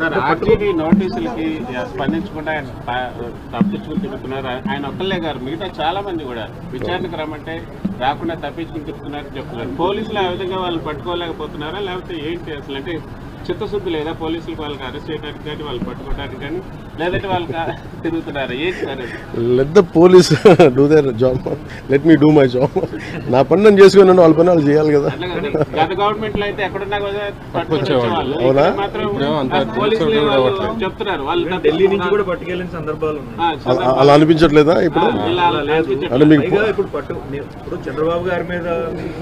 Sir RTD నోటీసులకి స్పందించకుండా ఆయన తప్పించుకుని తిరుగుతున్నారు. ఆయన ఒక్కళ్ళే గారు మిగతా చాలా మంది కూడా విచారణకు రమ్మంటే రాకుండా తప్పించుకుని తిరుగుతున్నారని చెప్తున్నారు. పోలీసులు ఆ విధంగా వాళ్ళు పట్టుకోలేకపోతున్నారా లేకపోతే ఏంటి అసలు? అంటే చిత్తశుద్ధి లేదా పోలీసులకు వాళ్ళకి అరెస్ట్ చేయడానికి కానీ వాళ్ళు పట్టుకోవడానికి కానీ, లేదంటే వాళ్ళకి తిరుగుతున్నారా ఏంటి sir? Let the police do their job, let me do my job. నా పని నేను చేసుకున్నాను, వాళ్ళ పని వాళ్ళు చేయాలి కదా. గత గవర్నమెంట్ లో అయితే ఎక్కడున్నా కూడా పట్టుకొచ్చేవాళ్ళు. అవునా? చెప్తున్నారు వాళ్ళు ఢిల్లీ నుంచి కూడా పట్టుకెళ్ళిన సందర్భాలు అలా అనిపించట్లేదా ఇప్పుడు? అంటే మీకు ఇప్పుడు చంద్రబాబు గారి మీద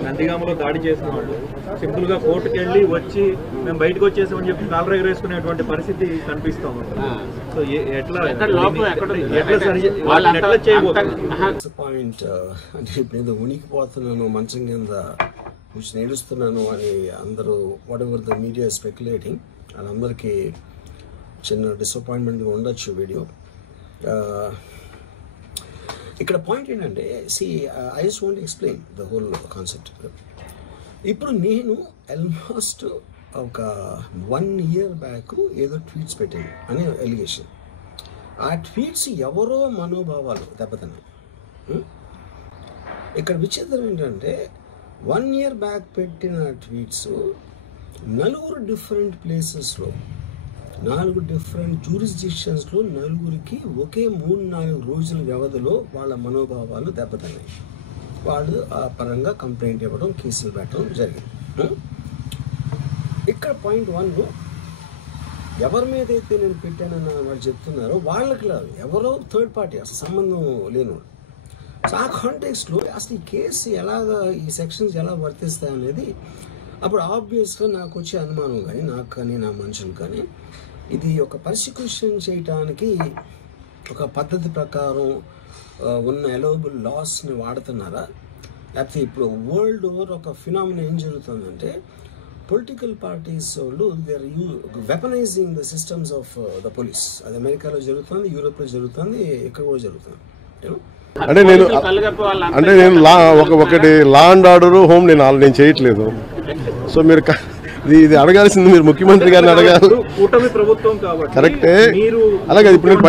నందిగామలో దాడి చేసిన వాళ్ళు సింపుల్ గా కోర్టుకు వెళ్ళి వచ్చి మేము బయటకు వచ్చేసామని చెప్పి కాలర్ ఎగరేసుకునేటువంటి పరిస్థితి కనిపిస్తాం. సో ఎట్లా పాయింట్ అంటే ఇప్పుడు ఉనికిపోతున్నాను మంచం కింద కూర్చొని నేడుస్తున్నాను అని అందరూ what ever the media speculating, వాళ్ళందరికీ చిన్న డిసప్పాయింట్మెంట్గా ఉండొచ్చు వీడియో. ఇక్కడ పాయింట్ ఏంటంటే I just want explain the whole concept. ఇప్పుడు నేను ఆల్మోస్ట్ ఒక 1 year బ్యాక్ ఏదో ట్వీట్స్ పెట్టాను అనే ఎలిగేషన్. ఆ ట్వీట్స్ ఎవరో మనోభావాలు దెబ్బతిన్నాయి. ఇక్కడ విచిత్రం ఏంటంటే 1 year బ్యాక్ పెట్టిన ట్వీట్స్ 4 డిఫరెంట్ ప్లేసెస్లో 4 డిఫరెంట్ జ్యూరిస్డిక్షన్స్లో 4కి ఒకే 3-4 రోజుల వ్యవధిలో వాళ్ళ మనోభావాలు దెబ్బతిన్నాయి. వాళ్ళు ఆ పరంగా కంప్లైంట్ ఇవ్వడం, కేసులు పెట్టడం జరిగింది. ఇక్కడ పాయింట్ 1, ఎవరి మీద అయితే నేను పెట్టానన్న వాళ్ళు చెప్తున్నారో వాళ్ళకి లేదు, ఎవరో థర్డ్ పార్టీ అసలు సంబంధం లేనివాడు. సో ఆ కాంటెక్స్లో అసలు ఈ కేసు ఎలాగా, ఈ సెక్షన్స్ ఎలా వర్తిస్తాయి అనేది అప్పుడు ఆబ్వియస్గా నాకు వచ్చే అనుమానం కానీ, నాకు కానీ నా మనుషులు కానీ, ఇది ఒక పర్సిక్యూషన్ చేయటానికి ఒక పద్ధతి ప్రకారం ఉన్న అలౌబుల్ లాస్ని వాడుతున్నారా, లేకపోతే ఇప్పుడు వరల్డ్ ఓవర్ ఒక ఫినామినా ఏం జరుగుతుందంటే పొలిటికల్ పార్టీస్ వాళ్ళు they are weaponising the systems of the police. అది అమెరికాలో జరుగుతుంది, యూరోప్లో జరుగుతుంది, ఇక్కడ కూడా జరుగుతుంది. అంటే నేను ఒకటి లా అండ్ ఆర్డర్ హోమ్ నేను చేయట్లేదు. సో మీరు ఇది అడగాల్సింది మీరు ముఖ్యమంత్రి గారిని అడగాలి. కూటమి ప్రభుత్వం కాబట్టి కరెక్టే. అలాగే ఇప్పుడు నేను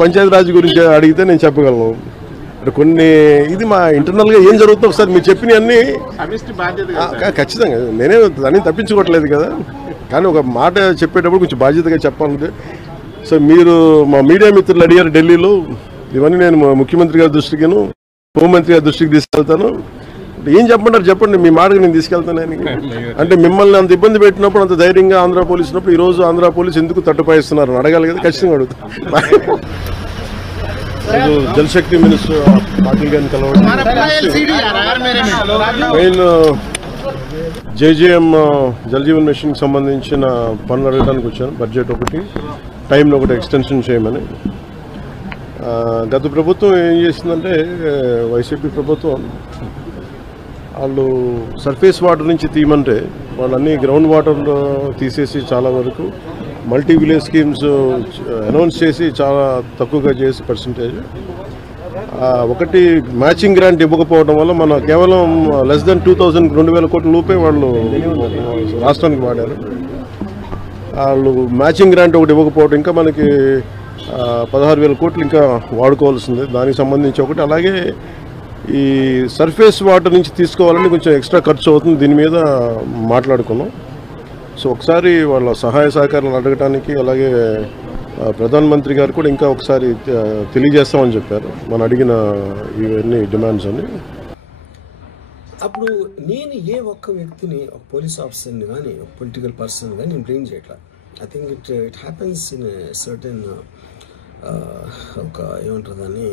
పంచాయతీ రాజ్ గురించి అడిగితే నేను చెప్పగలను. కొన్ని ఇది మా ఇంటర్నల్గా ఏం జరుగుతుందో ఒకసారి మీరు చెప్పినవన్నీ ఖచ్చితంగా నేనే దాన్ని తప్పించుకోవట్లేదు కదా, కానీ ఒక మాట చెప్పేటప్పుడు కొంచెం బాధ్యతగా చెప్పాలంటే. సో మీరు మా మీడియా మిత్రులు అడిగారు ఢిల్లీలో, ఇవన్నీ నేను ముఖ్యమంత్రి గారి దృష్టికిను హోంమంత్రి గారి దృష్టికి తీసుకెళ్తాను. ఏం చెప్పంటారు చెప్పండి, మీ మాటకు నేను తీసుకెళ్తానని. అంటే మిమ్మల్ని అంత ఇబ్బంది పెట్టినప్పుడు, అంత ధైర్యంగా ఆంధ్ర పోలీసు ఉన్నప్పుడు ఈరోజు ఆంధ్ర పోలీసు ఎందుకు తట్టుపాయిస్తున్నారు అడగాలి కదా, ఖచ్చితంగా అడుగుతాను. జలశక్తి మినిస్టర్ పాటిల్ గారిని కలవడం, మెయిన్ జేజేఎం జలజీవన్ మిషన్కి సంబంధించిన పనులు అడగడానికి వచ్చాను. బడ్జెట్ ఒకటి, టైంలో ఒకటి ఎక్స్టెన్షన్ చేయమని. గత ప్రభుత్వం ఏం చేసిందంటే వైసీపీ ప్రభుత్వం వాళ్ళు సర్ఫేస్ వాటర్ నుంచి తీయమంటే వాళ్ళన్నీ గ్రౌండ్ వాటర్లో తీసేసి చాలా వరకు మల్టీ విలేజ్ స్కీమ్స్ అనౌన్స్ చేసి చాలా తక్కువగా చేసి పర్సంటేజ్. ఒకటి మ్యాచింగ్ గ్రాంట్ ఇవ్వకపోవడం వల్ల మన కేవలం లెస్ దెన్ 2,000 కోట్ల రూపాయలు వాళ్ళు రాష్ట్రానికి వాడారు. వాళ్ళు మ్యాచింగ్ గ్రాంట్ ఒకటి ఇవ్వకపోవడం, ఇంకా మనకి 16,000 కోట్లు ఇంకా వాడుకోవాల్సింది, దానికి సంబంధించి ఒకటి. అలాగే ఈ సర్ఫేస్ వాటర్ నుంచి తీసుకోవాలని కొంచెం ఎక్స్ట్రా ఖర్చు అవుతుంది, దీని మీద మాట్లాడుకున్నాం. సో ఒకసారి వాళ్ళ సహాయ సహకారాలు అడగటానికి, అలాగే ప్రధానమంత్రి గారు కూడా ఇంకా ఒకసారి తెలియజేస్తామని చెప్పారు మనం అడిగిన ఇవన్నీ డిమాండ్స్ అని. అప్పుడు నేను ఏ ఒక్క వ్యక్తిని, ఒక పోలీస్ ఆఫీసర్ని కానీ, ఒక పొలిటికల్ పర్సన్ కానీ నేను బ్లేమ్ చేయట్లా. I think it happens in certain ఒక ఏమంటారు దాన్ని,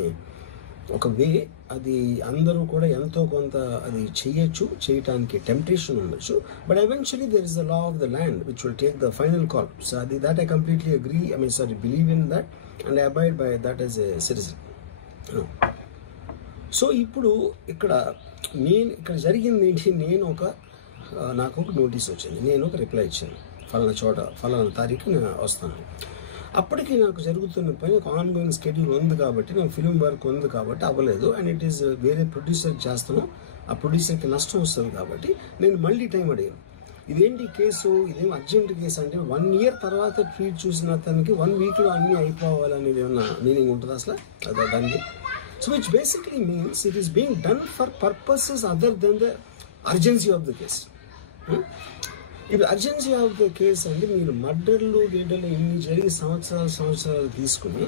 ఒక వే. అది అందరూ కూడా ఎంతో కొంత అది చేయటానికి టెంప్టేషన్ ఉండొచ్చు. But eventually there is the law of the land which will take the final call. So అది that I completely agree, believe in that and I abide by that as a citizen. So ఇప్పుడు ఇక్కడ జరిగింది ఏంటి, నాకు ఒక notice వచ్చింది, నేను ఒక రిప్లై ఇచ్చాను, ఫలానా చోట ఫలానా తారీఖు నేను వస్తాను. అప్పటికి నాకు జరుగుతున్న పని ఒక ఆన్గోయింగ్ స్కెడ్యూల్ ఉంది కాబట్టి, నాకు ఫిలిం వర్క్ ఉంది కాబట్టి అవ్వలేదు. అండ్ ఇట్ ఈస్ వేరే ప్రొడ్యూసర్కి చేస్తాను, ఆ ప్రొడ్యూసర్కి నష్టం వస్తుంది కాబట్టి నేను మళ్ళీ టైం అడిగాను. ఇదేంటి కేసు, ఇదేం అర్జెంట్ కేసు అంటే 1 year తర్వాత ట్వీట్ చూసిన అతనికి 1 weekలో అన్నీ అయిపోవాలనేది ఏమన్నా మీనింగ్ ఉంటుంది అసలు దానికి? So which basically means it is being done for purposes other than the urgency of the case. ఇప్పుడు అర్జెన్సీ ఆఫ్ ద కేసు అంటే మీరు మర్డర్లు గేడర్లు ఇన్ని జరిగి సంవత్సరాలు తీసుకుని